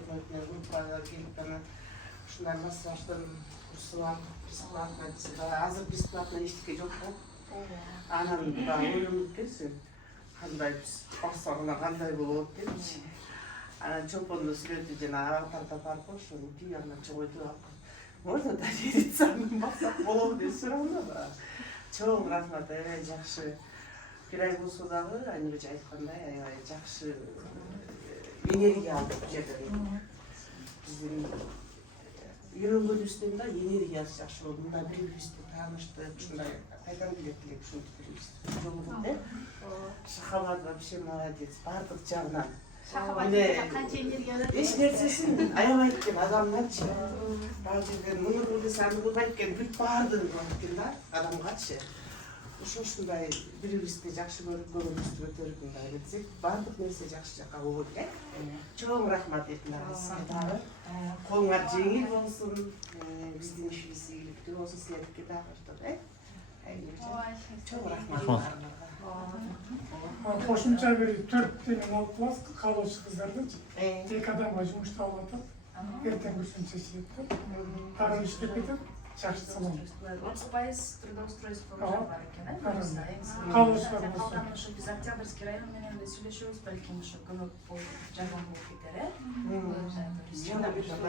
приходит группага келип ана ушундай массаждан курсун бесплатно азыр бесплатно эчтеке жок го. Анан баягы ойлонуп келсем кандай биз бассагына кандай болот депчи. Анан чопондо сүрөтү жана аватарда бар го ошону тиягына чыгып атып. Можно довериться, бассак болобу деп сураганда да. Чоң рахмат, жакшы. Бир ай болсо дагы Айнурчу айткандай аябай жакшы энергия алдык бул жерден. Биздин үйрөнгөнүбүздөн да энергиясы жакшы болду. Мында бири-бирибизди тааныштык, ушундай кайдан билет ушинтип жолугуп деп. Шахабат вообще молодец, бардык жагынан. Шахабат канча энергия алат? Эч нерсесин аябайт экен адамдачы. Баары жерден муну кылдыса аны кылбайт экен, бүт баардыгын кылат экен да адамгачы. Ушундай бири-бирибизди жакшы көрүп көңүлүбүздү көтөрүп мындай кетсек, баардык нерсе жакшы жакка болот экен. Чоң рахмат этиңер сизге дагы. Колуңар жеңил болсун, биздин ишибиз ийгиликтүү болсун, силердики дагы. Чоң рахмат. Кошумча бир 4 денен алып калабыз, калуучу кыздардычы. Эки адамга жумушталып атат. Эртең күрсүн чечилет. Ары иштеп кетет. Жакшы салам. 30% трудоустройство бар экен, Калуучулар болсо. Калган ушу биз Октябрьский район менен эле сүйлөшөбүз, балким ушу көмөк болуп, жардам болуп кетер, Жана бир сөз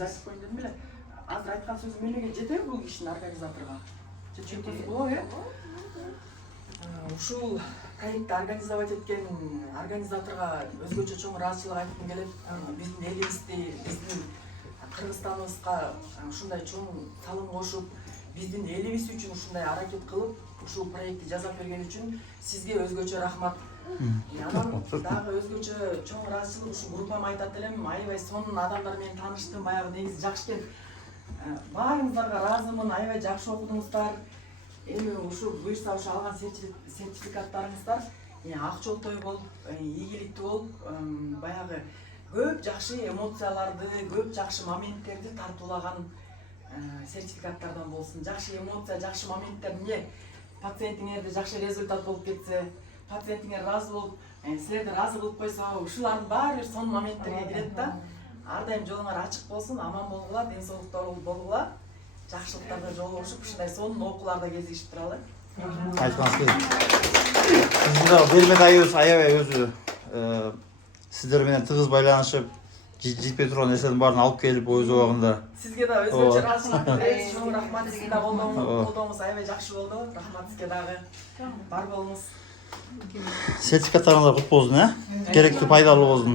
айтып коеюн дедим эле. Азыр айткан сөзүм элеге жетеби бул кишинин организаторго? Жетеби, ушул проектти организовать эткен организаторго өзгөчө чоң ыраазычылык айткым келет. Биздин элибизди, биздин Кыргызстаныбызга ушундай чоң салым кошуп, биздин элибиз үчүн ушундай аракет кылып, ушул проектти жасап берген үчүн сизге өзгөчө рахмат. Анан дагы өзгөчө чоң ыраазычылык ушул группама айтат элем, аябай сонун адамдар менен тааныштым, баягы негизи жакшы экен. Баарыңыздарга ыраазымын, аябай жакшы окудуңуздар. Эми ушу буюрса ушу алган сертификаттарыңыздар ак жолтой болуп, ийгиликтүү болуп, баягы көп жакшы эмоцияларды, көп жакшы моменттерди тартуулаган сертификаттардан болсун. Жакшы эмоция, жакшы моменттер эмне? Пациентиңерде жакшы результат болуп кетсе, пациентиңер ыраазы болуп, силерди ыраазы кылып койсо, ушулардын баары бир сонун моменттерге кирет да. Ар дайым жолуңар ачык болсун, аман болгула, ден соолуктуу болгула. Жакшылыктарда жолугушуп, ушундай сонун окууларда кезигишип туралы. Айтқаныңыз келсин. Сиздин Бермет айыбыз аябай өзү сиздер менен тыгыз байланышып, жетпей турган нерселердин баарын алып келип өз убагында. Сизге да өзгөчө ыраазычылык билдиребиз. Чоң рахмат, сиздин да колдооңуз аябай жакшы болду. Рахмат сизге дагы. Бар болуңуз. Сертификаттарыңыздар кут болсун, керектүү пайдалуу болсун.